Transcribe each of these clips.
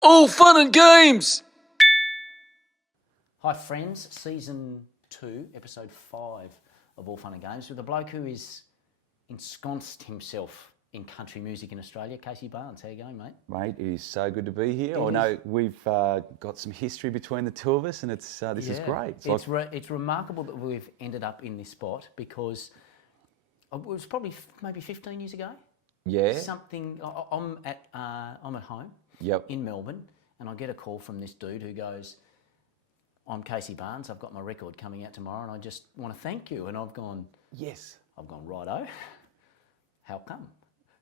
All fun and games! Hi friends, Season 2, Episode 5 of All Fun and Games with a bloke who is ensconced himself in country music in Australia, Casey Barnes. How you going, mate? Mate, it is so good to be here. I know we've got some history between the two of us, and this is great. It's remarkable that we've ended up in this spot because it was probably maybe 15 years ago. Yeah. I'm at home in Melbourne, and I get a call from this dude who goes, "I'm Casey Barnes. I've got my record coming out tomorrow, and I just want to thank you." And I've gone, Yes. righto. How come?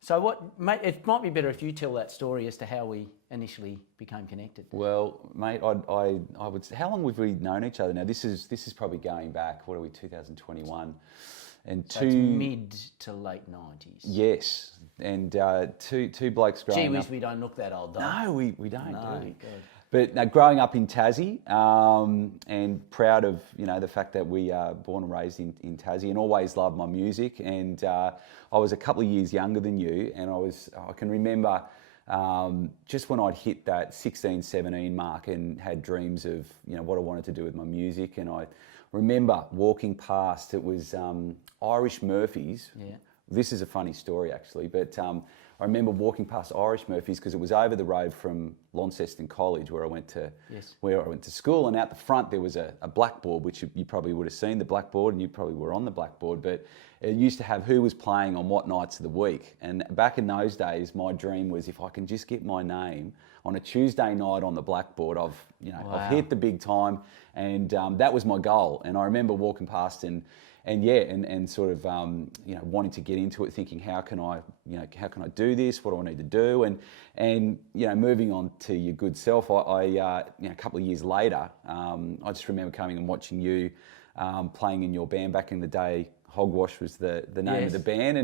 So what, mate? It might be better if you tell that story as to how we initially became connected. Well, mate, I would. How long have we known each other now? This is probably going back. What are we? 2021, and so it's mid to late 90s. Yes, and two blokes growing Gee whiz, up. We don't look that old, though. No, we don't. No, do we? good. But now, growing up in Tassie, and proud of the fact that we are born and raised in Tassie, and always loved my music. And I was a couple of years younger than you, and I can remember just when I'd hit that 16, 17 mark and had dreams of what I wanted to do with my music. And I remember walking past. It was Irish Murphy's. Yeah. This is a funny story actually, but I remember walking past Irish Murphy's because it was over the road from Launceston College where I went to school, and out the front there was a blackboard, which you probably would have seen the blackboard, and you probably were on the blackboard, but it used to have who was playing on what nights of the week. And back in those days, my dream was if I can just get my name on a Tuesday night on the blackboard, I've hit the big time, and that was my goal. And I remember walking past and sort of wanting to get into it, thinking how can I do this? What do I need to do? And moving on to your good self, I a couple of years later, I just remember coming and watching you playing in your band back in the day. Hogwash was the name of the band,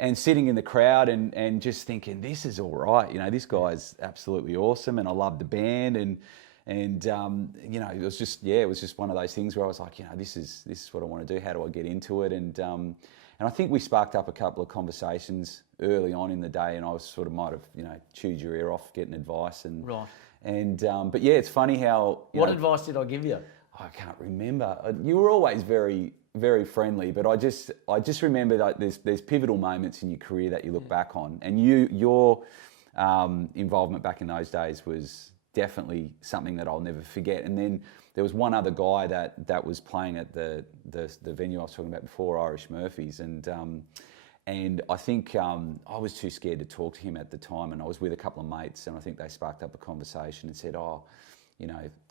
and sitting in the crowd and just thinking, this is all right. This guy's absolutely awesome, and I love the band and it was just one of those things where I was like, this is what I want to do. How do I get into it? And I think we sparked up a couple of conversations early on in the day, and I was sort of might have chewed your ear off getting advice Right. But it's funny how what advice did I give you? I can't remember. You were always very, very friendly, but I just remember that there's pivotal moments in your career that you look back on, and your involvement back in those days was definitely something that I'll never forget. And then there was one other guy that was playing at the venue I was talking about before, Irish Murphy's, and I think I was too scared to talk to him at the time, and I was with a couple of mates, and I think they sparked up a conversation and said,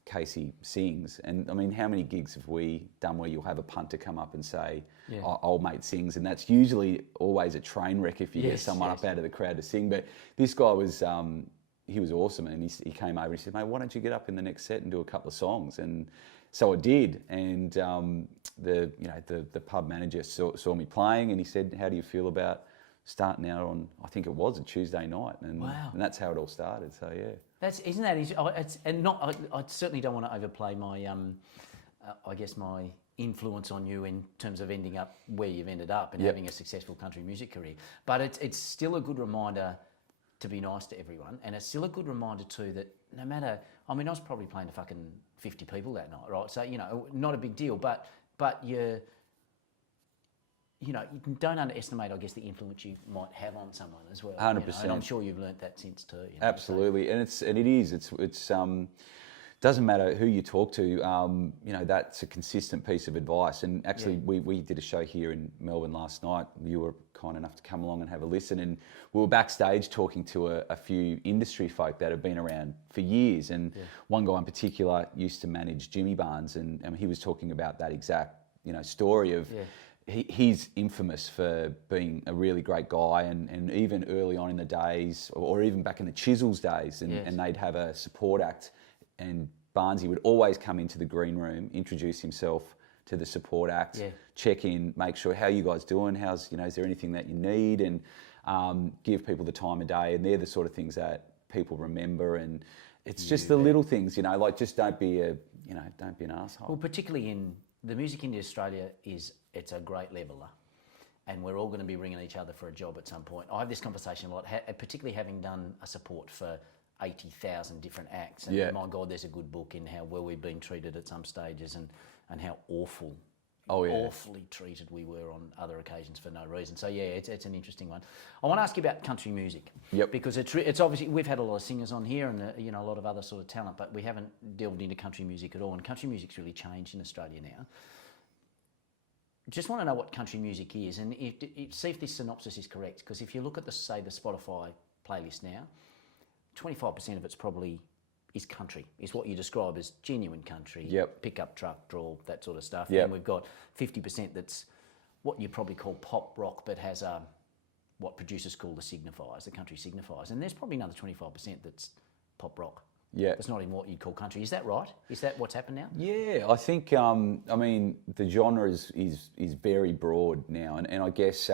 Casey sings. And I mean, how many gigs have we done where you'll have a punter come up and say, old mate sings, and that's usually always a train wreck if you get someone up out of the crowd to sing. But this guy was he was awesome, and he came over and he said, "Mate, why don't you get up in the next set and do a couple of songs?" And so I did, and the pub manager saw me playing, and he said, "How do you feel about starting out on?" I think it was a Tuesday night, and that's how it all started. So Isn't that easy? I certainly don't want to overplay my I guess my influence on you in terms of ending up where you've ended up and having a successful country music career. But it's still a good reminder to be nice to everyone, and it's still a good reminder too that no matter, I mean, I was probably playing to fucking 50 people that night, right? So not a big deal, but you don't underestimate, I guess, the influence you might have on someone as well. 100%. And I'm sure you've learnt that since too. Absolutely, so. And it is. It's doesn't matter who you talk to. That's a consistent piece of advice. And actually, we did a show here in Melbourne last night. You were kind enough to come along and have a listen, and we were backstage talking to a few industry folk that have been around for years. And one guy in particular used to manage Jimmy Barnes, and he was talking about that exact story of. He's infamous for being a really great guy, and even early on in the days, or even back in the Chisels days, and they'd have a support act, and Barnesy would always come into the green room, introduce himself to the support act, check in, make sure how you guys doing, how's is there anything that you need, and give people the time of day. And they're the sort of things that people remember, and it's just the little things, like just don't be an asshole. Well, particularly in the music industry, Australia it's a great leveller, and we're all going to be ringing each other for a job at some point. I have this conversation a lot, particularly having done a support for 80,000 different acts. And my God, there's a good book in how well we've been treated at some stages and how awfully treated we were on other occasions for no reason. So yeah, it's an interesting one. I want to ask you about country music. Yep. Because it's obviously, we've had a lot of singers on here and you know, a lot of other sort of talent, but we haven't delved into country music at all. And country music's really changed in Australia now. Just want to know what country music is, and see if this synopsis is correct. Because if you look at the Spotify playlist now, 25% of it's probably is country, is what you describe as genuine country, pickup truck, drawl, that sort of stuff. And we've got 50% that's what you probably call pop rock, but has what producers call the signifiers, the country signifiers. And there's probably another 25% that's pop rock. Yeah. That's not even what you'd call country. Is that right? Is that what's happened now? Yeah, I think, I mean, the genre is very broad now. And I guess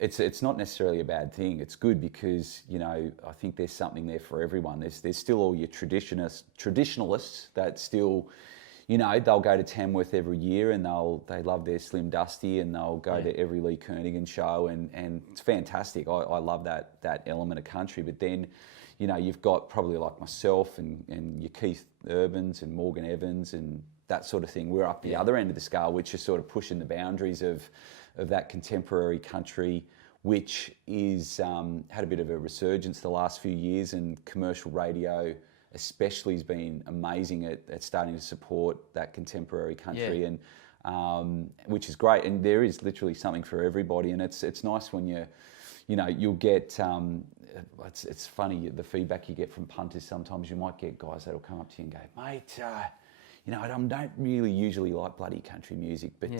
it's not necessarily a bad thing. It's good because, you know, I think there's something there for everyone. There's still all your traditionalists that still, you know, they'll go to Tamworth every year and they love their Slim Dusty and they'll go to every Lee Kernaghan show and it's fantastic. I love that element of country. But then, you know, you've got probably like myself and your Keith Urbans and Morgan Evans and that sort of thing. We're up the other end of the scale, which is sort of pushing the boundaries of that contemporary country, which is had a bit of a resurgence the last few years, and commercial radio especially has been amazing at starting to support that contemporary country, and which is great. And there is literally something for everybody, and it's nice when you'll get. It's funny the feedback you get from punters. Sometimes you might get guys that'll come up to you and go, mate, you know, I don't really usually like bloody country music, but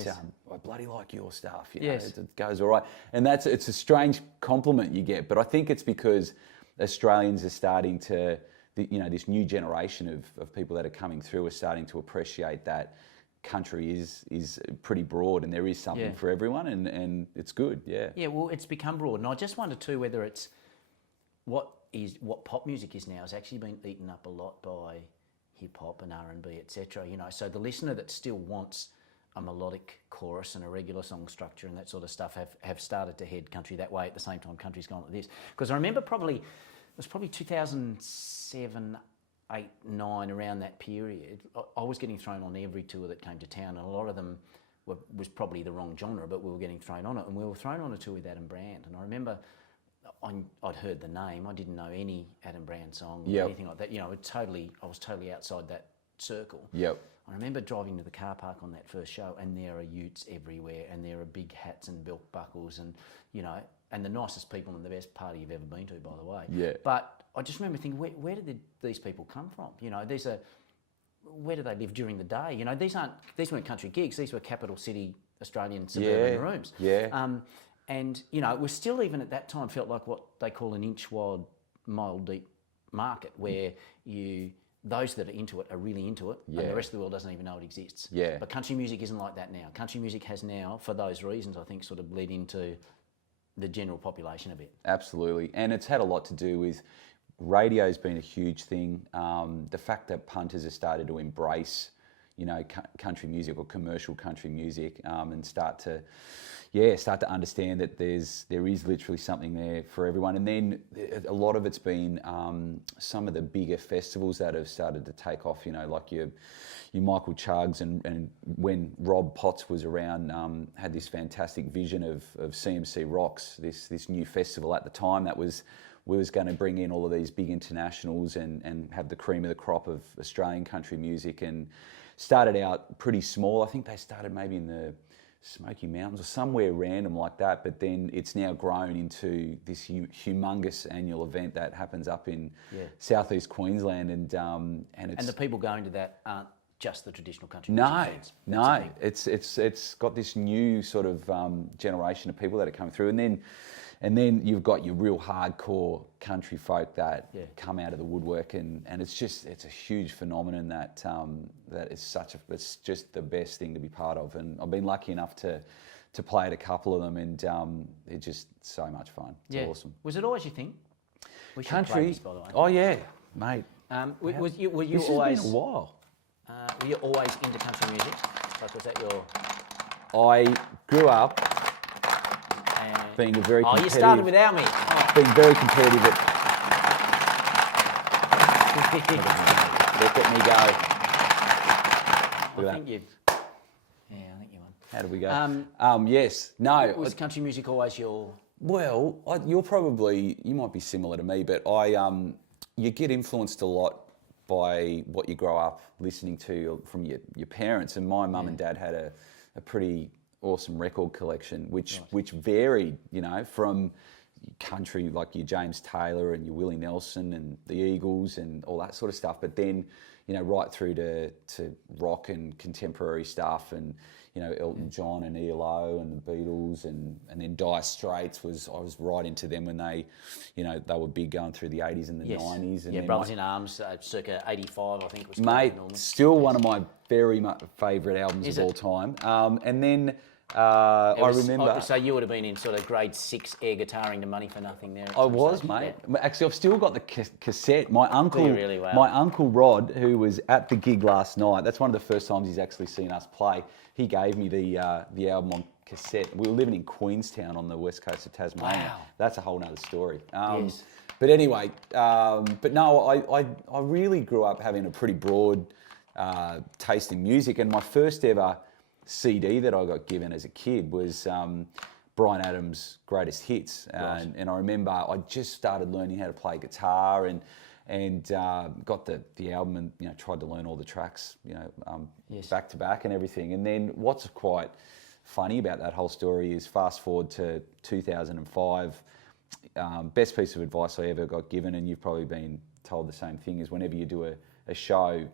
I bloody like your stuff. You know, it goes all right. And it's a strange compliment you get, but I think it's because Australians are starting to, this new generation of people that are coming through are starting to appreciate that country is pretty broad and there is something for everyone, and it's good. Yeah, well, it's become broad, and I just wonder too whether it's what pop music is now has actually been eaten up a lot by hip hop and R&B, etc. You know, so the listener that still wants a melodic chorus and a regular song structure and that sort of stuff have started to head country that way. At the same time, country's gone like this. Because I remember it was probably 2007, 8, 9, around that period. I was getting thrown on every tour that came to town, and a lot of them was probably the wrong genre, but we were getting thrown on it, and we were thrown on a tour with Adam Brand, and I remember I'd heard the name. I didn't know any Adam Brand song or anything like that. You know, I was totally outside that circle. Yep. I remember driving to the car park on that first show, and there are utes everywhere, and there are big hats and belt buckles, and you know, and the nicest people and the best party you've ever been to, by the way. Yeah. But I just remember thinking, where did these people come from? You know, where do they live during the day? You know, these weren't country gigs. These were capital city Australian suburban rooms. Yeah. And, you know, it was still, even at that time, felt like what they call an inch wide, mile deep market, where those that are into it are really into it, and the rest of the world doesn't even know it exists. Yeah. But country music isn't like that now. Country music has now, for those reasons, I think, sort of bled into the general population a bit. Absolutely. And it's had a lot to do with radio's been a huge thing. The fact that punters have started to embrace, you know, country music or commercial country music, and start to understand that there is literally something there for everyone. And then a lot of it's been some of the bigger festivals that have started to take off, you know, like your Michael Chuggs, and when Rob Potts was around, had this fantastic vision of CMC Rocks, this new festival at the time that was going to bring in all of these big internationals and have the cream of the crop of Australian country music, and started out pretty small. I think they started maybe in the Smoky Mountains or somewhere random like that, but then it's now grown into this humongous annual event that happens up in southeast Queensland, and it's, and the people going to that aren't just the traditional country music fans. It's got this new sort of generation of people that are coming through, and then you've got your real hardcore country folk that come out of the woodwork, and it's a huge phenomenon that it's just the best thing to be part of. And I've been lucky enough to play at a couple of them, and they're just so much fun. It's awesome. Was it always your thing? We should country? play this, by the way. Oh yeah, mate. Were you this always? Has been a while. Were you always into country music? Like, was that your? I grew up being a very competitive... you started without me. Being very competitive Look at me go. I think you won. How did we go? Yes. No. Was country music always your... Well, you might be similar to me, but you get influenced a lot by what you grow up listening to from your parents. And my mum and dad had a pretty awesome record collection, which varied, from country like your James Taylor and your Willie Nelson and the Eagles and all that sort of stuff. But then, right through to rock and contemporary stuff and, Elton John and ELO and the Beatles and then Dire Straits I was right into them when they were big going through the 80s and the 90s. And Brothers in Arms, circa 85, I think it was. Mate, still one of my very favourite albums of all time. And then I remember... So you would have been in sort of grade 6 air guitaring to Money for Nothing there. I was, mate. Yeah. Actually, I've still got the cassette. My uncle, really well. My uncle Rod, who was at the gig last night, that's one of the first times he's actually seen us play. He gave me the album on cassette. We were living in Queenstown on the west coast of Tasmania. Wow. That's a whole nother story. Yes. But anyway, but no, I really grew up having a pretty broad taste in music, and my first ever CD that I got given as a kid was Bryan Adams' Greatest Hits. Right. And I remember I just started learning how to play guitar and got the album and tried to learn all the tracks back to back and everything. And then what's quite funny about that whole story is fast forward to 2005, best piece of advice I ever got given, and you've probably been told the same thing, is whenever you do a show,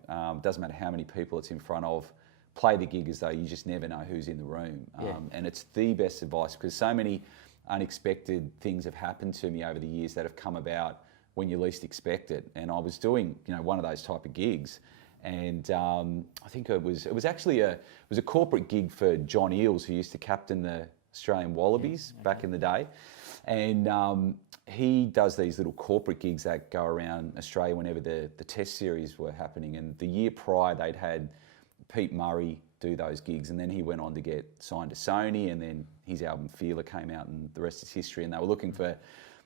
doesn't matter how many people it's in front of, play the gig as though you just never know who's in the room. And it's the best advice, because so many unexpected things have happened to me over the years that have come about when you least expect it. And I was doing, one of those type of gigs, and I think it was actually a corporate gig for John Eales, who used to captain the Australian Wallabies back in the day, and he does these little corporate gigs that go around Australia whenever the Test series were happening. And the year prior, they'd had Pete Murray do those gigs, and then he went on to get signed to Sony, and then his album Feeler came out, and the rest is history. And they were looking for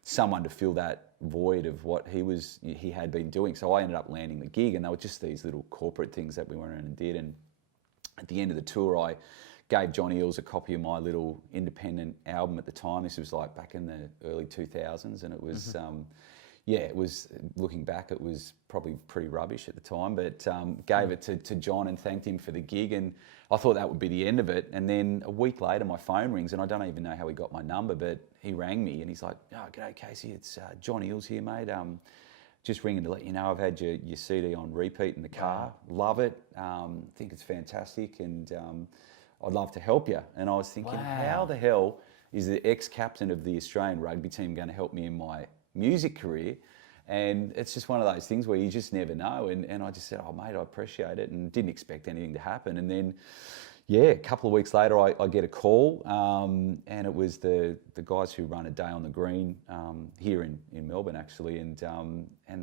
someone to fill that void of what he had been doing. So I ended up landing the gig, and they were just these little corporate things that we went around and did. And at the end of the tour, I gave John Eales a copy of my little independent album at the time. This was like back in the early 2000s, and it was, it was, looking back, it was probably pretty rubbish at the time, but gave it to John and thanked him for the gig, and I thought that would be the end of it. And then a week later, my phone rings, and I don't even know how he got my number, but he rang me, and he's like, "Oh, g'day, Casey, it's John Eales here, mate. Just ringing to let you know I've had your CD on repeat in the car. Love it. Think it's fantastic, and I'd love to help you." And I was thinking, how the hell is the ex-captain of the Australian rugby team going to help me in my music career? And it's just one of those things where you just never know. And I just said, "Oh, mate, I appreciate it," and didn't expect anything to happen. And then, a couple of weeks later, I get a call, and it was the guys who run A Day on the Green here in Melbourne, actually, and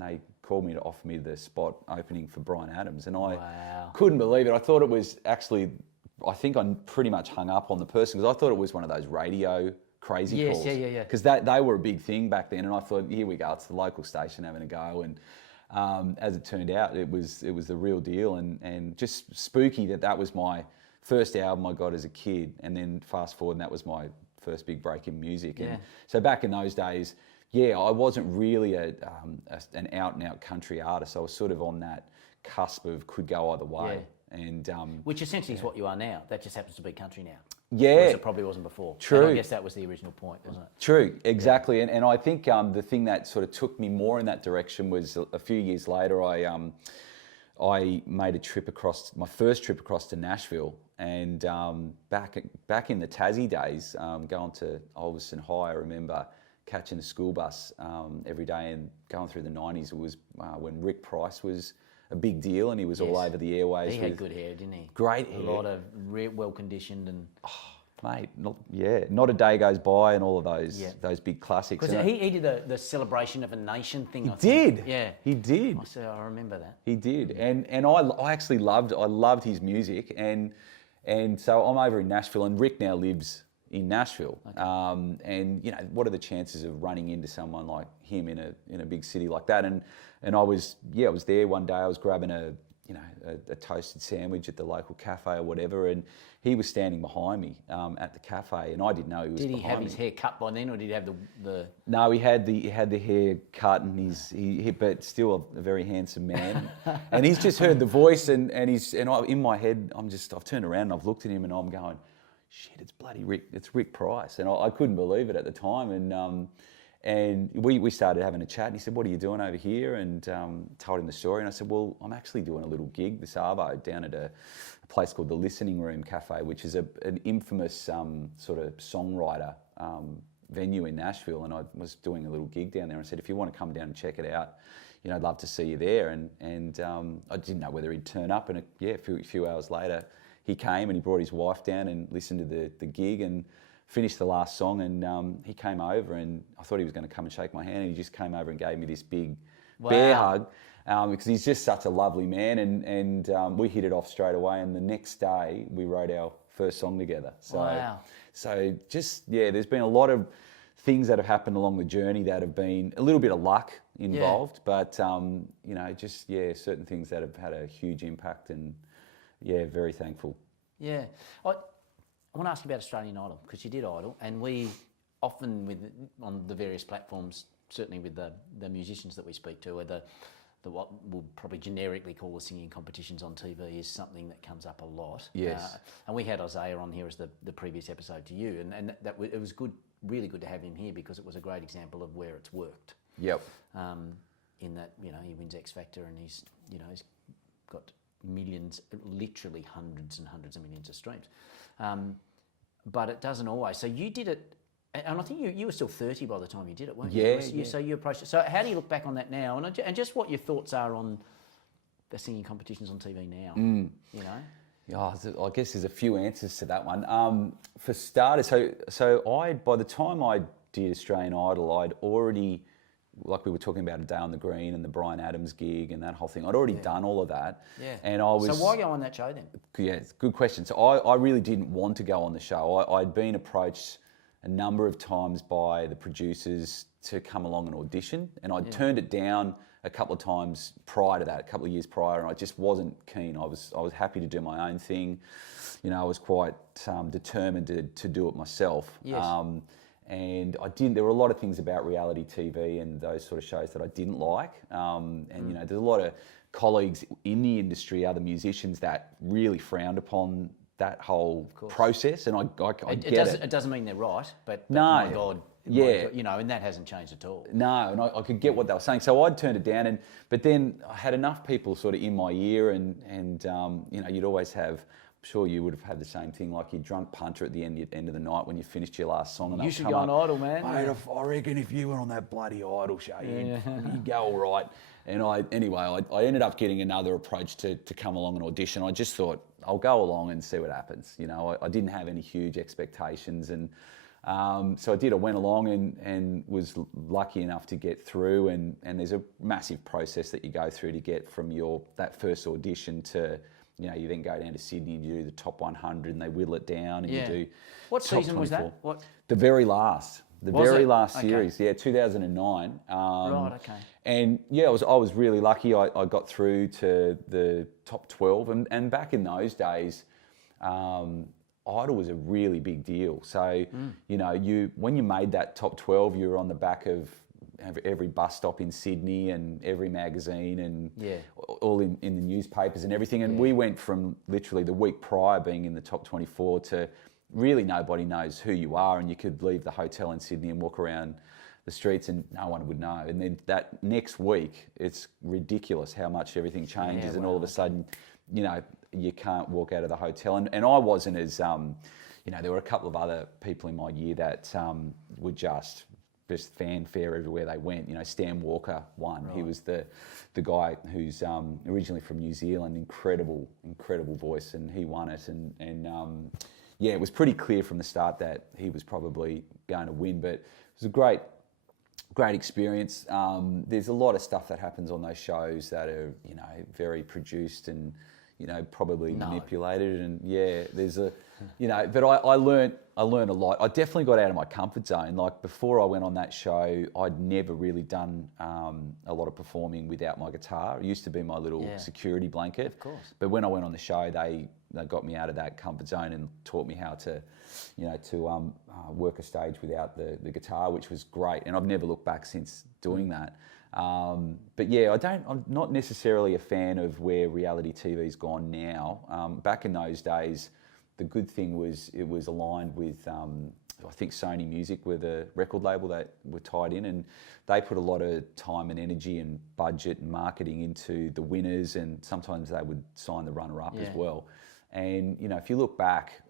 they called me to offer me the spot opening for Bryan Adams, and I couldn't believe it. I thought it was actually, I think I pretty much hung up on the person, because I thought it was one of those radio crazy calls. Because they were a big thing back then, and I thought, here we go, it's the local station having a go. And as it turned out, it was the real deal, and just spooky that was my first album I got as a kid, and then fast forward, and that was my first big break in music. And so back in those days, I wasn't really an out-and-out country artist. I was sort of on that cusp of could go either way. And which essentially is what you are now. That just happens to be country now. Yeah. Whereas it probably wasn't before. True. And I guess that was the original point, wasn't it? True, exactly. And I think the thing that sort of took me more in that direction was a few years later, I made a trip my first trip across to Nashville, and back in the Tassie days, going to Alderson High, I remember catching a school bus every day and going through the 90s. It was when Rick Price was a big deal, and he was all over the airways. He had good hair, didn't he? Great hair. A lot of well-conditioned and... Mate, not a day goes by, and all of those big classics. Because he did the celebration of a nation thing. He did. He did. I remember that. He did, and I actually loved his music, and so I'm over in Nashville, and Rick now lives in Nashville. Okay. And what are the chances of running into someone like him in a big city like that? And I was there one day. I was grabbing a toasted sandwich at the local cafe or whatever, and he was standing behind me at the cafe, and I didn't know he was behind me. Did he have his hair cut by then, or did he have the? No, he had the hair cut, and but still a very handsome man. And he's just heard the voice, and in my head, I've turned around and I've looked at him, and I'm going, shit, it's bloody Rick, it's Rick Price, and I couldn't believe it at the time, and we started having a chat, and he said, what are you doing over here? And told him the story, and I said, well, I'm actually doing a little gig this arvo down at a place called the Listening Room Cafe, which is an infamous sort of songwriter venue in Nashville, and I was doing a little gig down there. I said, if you want to come down and check it out, I'd love to see you there. And I didn't know whether he'd turn up, and a few hours later, he came and he brought his wife down and listened to the gig and finished the last song, and he came over, and I thought he was going to come and shake my hand, and he just came over and gave me this big bear hug, because he's just such a lovely man, and we hit it off straight away, and the next day we wrote our first song together. So just, there's been a lot of things that have happened along the journey that have been a little bit of luck involved, but certain things that have had a huge impact, and very thankful. Yeah. I want to ask you about Australian Idol, because you did Idol, and we often on the various platforms, certainly with the musicians that we speak to, or the what we'll probably generically call the singing competitions on TV is something that comes up a lot. Yes. And we had Isaiah on here as the previous episode to you, and it was good, really good to have him here, because it was a great example of where it's worked. Yep. In that, he wins X Factor, and he's got millions, literally hundreds and hundreds of millions of streams. But it doesn't always. So you did it, and I think you were still 30 by the time you did it, weren't you? Yeah. So you approached it. So how do you look back on that now, and just what your thoughts are on the singing competitions on TV now? Yeah, I guess there's a few answers to that one. For starters, so by the time I did Australian Idol, I'd already, like we were talking about A Day on the Green and the Bryan Adams gig and that whole thing, I'd already done all of that. Yeah. And I was. So why go on that show then? Yeah, it's a good question. So I really didn't want to go on the show. I'd been approached a number of times by the producers to come along and audition, and I'd turned it down a couple of times prior to that, a couple of years prior, and I just wasn't keen. I was happy to do my own thing. I was quite determined to do it myself. Yes. And I didn't. There were a lot of things about reality TV and those sort of shows that I didn't like. There's a lot of colleagues in the industry, other musicians, that really frowned upon that whole process. And I get it. It doesn't mean they're right, but no, my God, and that hasn't changed at all. No, and I could get what they were saying. So I'd turned it down, but then I had enough people sort of in my ear, and you'd always have. I'm sure you would have had the same thing, like your drunk punter at the end of the night when you finished your last song. And you should go on Idol, man. Mate, I reckon if you were on that bloody Idol show, you'd go all right. And I ended up getting another approach to come along and audition. I just thought, I'll go along and see what happens. I didn't have any huge expectations. And so I did. I went along and was lucky enough to get through. And there's a massive process that you go through to get from that first audition to... you then go down to Sydney and you do the top 100 and they whittle it down and you do... What top season 24. was that? What? The very last. Last Okay. series, 2009. Right, okay. And I was really lucky. I got through to the top 12, and back in those days, Idol was a really big deal. So when you made that top 12, you were on the back of every bus stop in Sydney and every magazine and all in the newspapers and everything. And we went from literally the week prior being in the top 24 to really nobody knows who you are, and you could leave the hotel in Sydney and walk around the streets and no one would know. And then that next week, it's ridiculous how much everything changes, and all of a sudden, you can't walk out of the hotel. And I wasn't as, there were a couple of other people in my year that were just fanfare everywhere they went. Stan Walker won. Right. He was the guy who's originally from New Zealand, incredible voice, and he won it. And it was pretty clear from the start that he was probably going to win, but it was a great experience. There's a lot of stuff that happens on those shows that are, very produced, and probably manipulated, and there's but I learned a lot. I definitely got out of my comfort zone. Like before I went on that show, I'd never really done a lot of performing without my guitar. It used to be my little security blanket. Of course. But when I went on the show, they got me out of that comfort zone and taught me how to, work a stage without the guitar, which was great. And I've never looked back since doing that. But I'm not necessarily a fan of where reality TV's gone now. Back in those days, the good thing was it was aligned with, I think Sony Music were the record label that were tied in, and they put a lot of time and energy and budget and marketing into the winners, and sometimes they would sign the runner-up as well. And, if you look back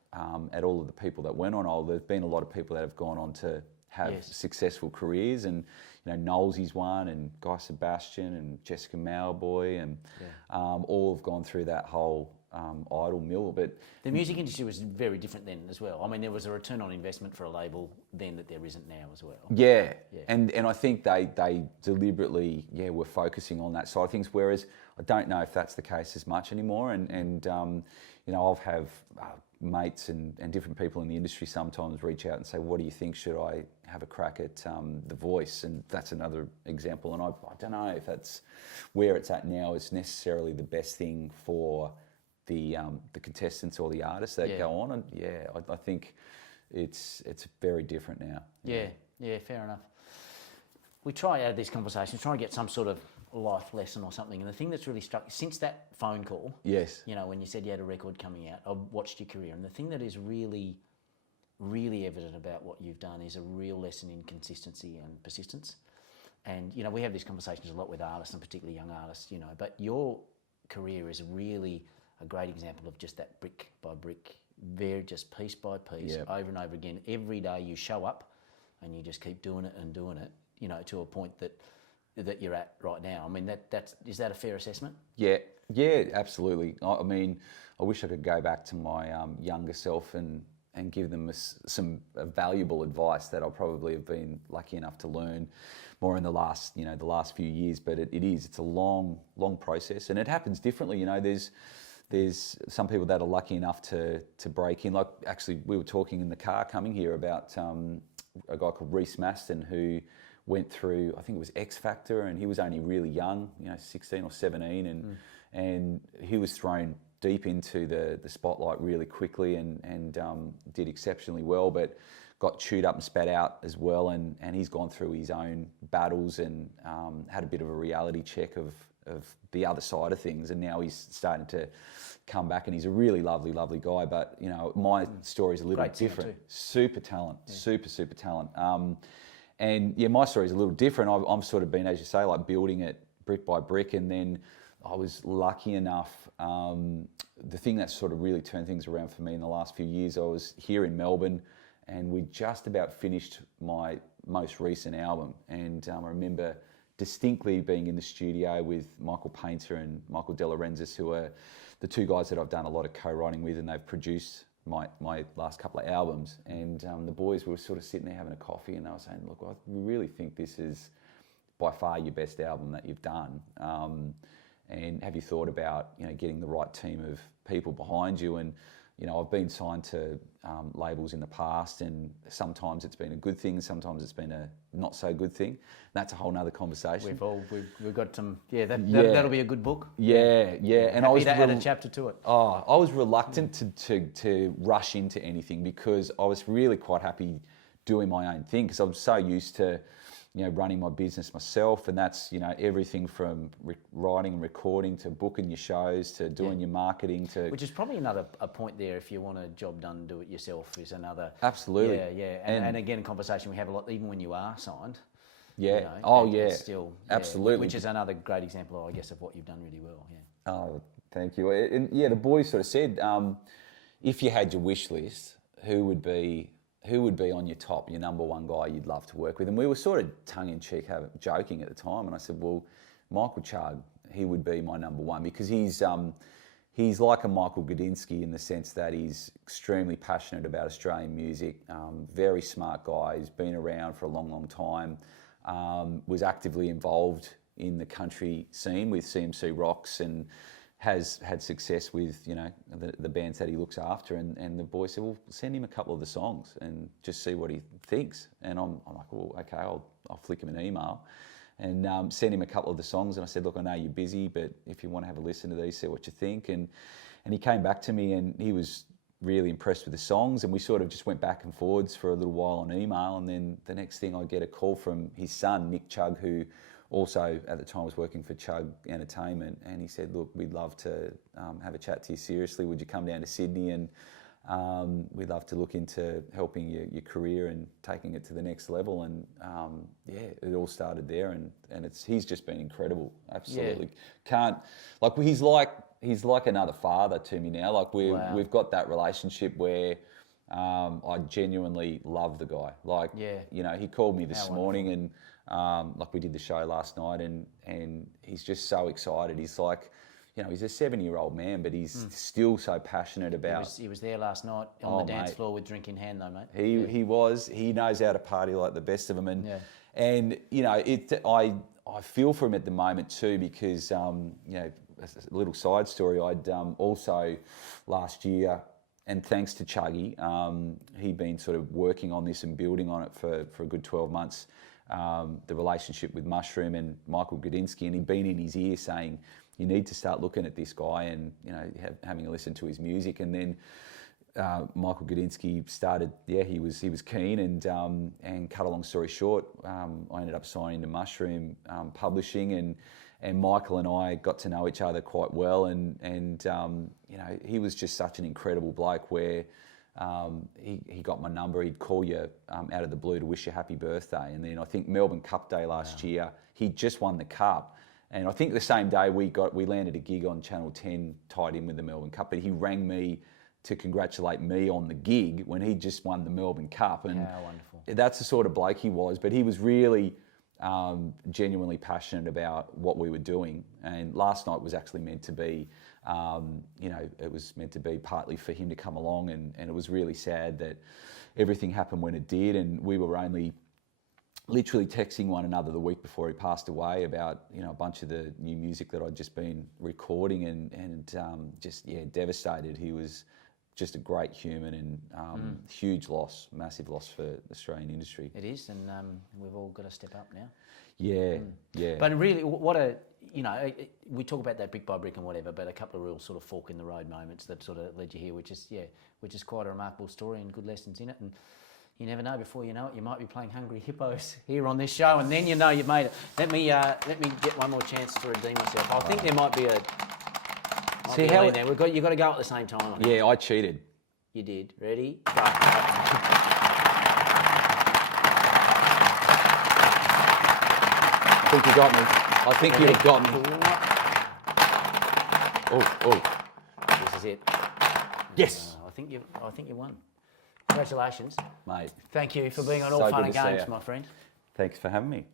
at all of the people that went on, there's been a lot of people that have gone on to have successful careers, and Knowlesy's one, and Guy Sebastian and Jessica Mauboy, and all have gone through that whole idol mill. But the music industry was very different then as well. I mean, there was a return on investment for a label then that there isn't now as well. Yeah. And I think they deliberately were focusing on that side of things, whereas I don't know if that's the case as much anymore. And I'll have mates and different people in the industry sometimes reach out and say, what do you think, should I have a crack at The Voice? And that's another example. And I don't know if that's where it's at now is necessarily the best thing for the contestants or the artists that go on. And I think it's very different now. Yeah, fair enough. We try out of these conversations, try and get some sort of life lesson or something. And the thing that's really struck, since that phone call, when you said you had a record coming out, I've watched your career, and the thing that is really, really evident about what you've done is a real lesson in consistency and persistence. And, we have these conversations a lot with artists, and particularly young artists, but your career is really a great example of just that brick by brick, just piece by piece, over and over again. Every day you show up and you just keep doing it and doing it, to a point that you're at right now. I mean, is that a fair assessment? Yeah, absolutely. I mean, I wish I could go back to my younger self and give them some valuable advice that I probably have been lucky enough to learn more in the last few years. But it's a long process, and it happens differently. There's some people that are lucky enough to break in. Like, actually, we were talking in the car coming here about a guy called Reese Maston who went through, I think it was X Factor, and he was only really young, 16 or 17, and he was thrown deep into the spotlight really quickly and did exceptionally well, but got chewed up and spat out as well, and he's gone through his own battles and had a bit of a reality check of the other side of things, and now he's starting to come back, and he's a really lovely guy. But my story's a little different. Super talent, super talent. And my story's a little different. I'm sort of been, as you say, like building it brick by brick, and then I was lucky enough. The thing that's sort of really turned things around for me in the last few years, I was here in Melbourne, and we just about finished my most recent album, and I remember distinctly being in the studio with Michael Painter and Michael De Laurentiis, who are the two guys that I've done a lot of co-writing with, and they've produced my last couple of albums. And the boys were sort of sitting there having a coffee, and they were saying, look, I really think this is by far your best album that you've done. And have you thought about getting the right team of people behind you? And I've been signed to labels in the past, and sometimes it's been a good thing, sometimes it's been a not so good thing. That's a whole nother conversation. We've got some, that'll be a good book. Yeah. And I was add a chapter to it. I was reluctant to rush into anything, because I was really quite happy doing my own thing, because I'm so used to running my business myself, and that's everything from writing and recording to booking your shows to doing your marketing to. Which is probably a point there. If you want a job done, do it yourself is another. Absolutely. Yeah. And again, a conversation we have a lot, even when you are signed. Yeah. Still. Absolutely. Which is another great example, I guess, of what you've done really well. Yeah. Oh, thank you. And the boys sort of said, if you had your wish list, who would be on your top, your number one guy you'd love to work with? And we were sort of tongue-in-cheek, joking at the time, and I said, well, Michael Chugg, he would be my number one, because he's like a Michael Gudinski in the sense that he's extremely passionate about Australian music, very smart guy, he's been around for a long time, was actively involved in the country scene with CMC Rocks, and has had success with, you know, the bands that he looks after, and the boy said, well, send him a couple of the songs and just see what he thinks. And I'm like, well, okay, I'll flick him an email and send him a couple of the songs. And I said, look, I know you're busy, but if you want to have a listen to these, see what you think. And he came back to me and he was really impressed with the songs, and we sort of just went back and forwards for a little while on email. And then the next thing, I get a call from his son, Nick Chugg, who also at the time was working for Chugg Entertainment, and he said, look, we'd love to have a chat to you seriously. Would you come down to Sydney, and we'd love to look into helping your career and taking it to the next level. And yeah, it all started there, and he's just been incredible. Absolutely. Can't, like, he's like another father to me now. Like we've got that relationship where I genuinely love the guy. Like, you know, he called me this morning and like we did the show last night, and he's just so excited. He's like, you know, he's a 70-year-old man, but he's still so passionate about. He was there last night on the dance floor with drink in hand, though, mate. He was. He knows how to party like the best of them, and you know, I feel for him at the moment too, because you know, a little side story. I'd also last year, and thanks to Chuggy, he'd been sort of working on this and building on it for a good 12 months. The relationship with Mushroom and Michael Gudinski, and he'd been in his ear saying, you need to start looking at this guy and, you know, having a listen to his music. And then Michael Gudinski started, he was keen, and cut a long story short, I ended up signing to Mushroom Publishing, and Michael and I got to know each other quite well, and you know, he was just such an incredible bloke where he got my number. He'd call you out of the blue to wish you happy birthday. And then I think Melbourne Cup Day last year, he just won the Cup. And I think the same day we landed a gig on Channel 10 tied in with the Melbourne Cup, but he rang me to congratulate me on the gig when he just won the Melbourne Cup. And wonderful. That's the sort of bloke he was, but he was really genuinely passionate about what we were doing. And last night was actually meant to be, you know, it was meant to be partly for him to come along, and it was really sad that everything happened when it did, and we were only literally texting one another the week before he passed away about, you know, a bunch of the new music that I'd just been recording, and just devastated. He was just a great human, and huge loss, massive loss for the Australian industry. It is, and we've all got to step up now. Yeah. But really, what a, you know, we talk about that brick by brick and whatever, but a couple of real sort of fork in the road moments that sort of led you here, which is quite a remarkable story and good lessons in it. And you never know, before you know it, you might be playing Hungry Hippos here on this show, and then you know you've made it. Let me get one more chance to redeem myself. I think there might be a. See how there. You've got to go at the same time. Yeah, I cheated. You did. Ready? Go. I think you got me. I think you have got me. Oh. This is it. Yes. I think you won. Congratulations, mate. Thank you for being on All So Fun good and to see Games, you. my friend. Thanks for having me.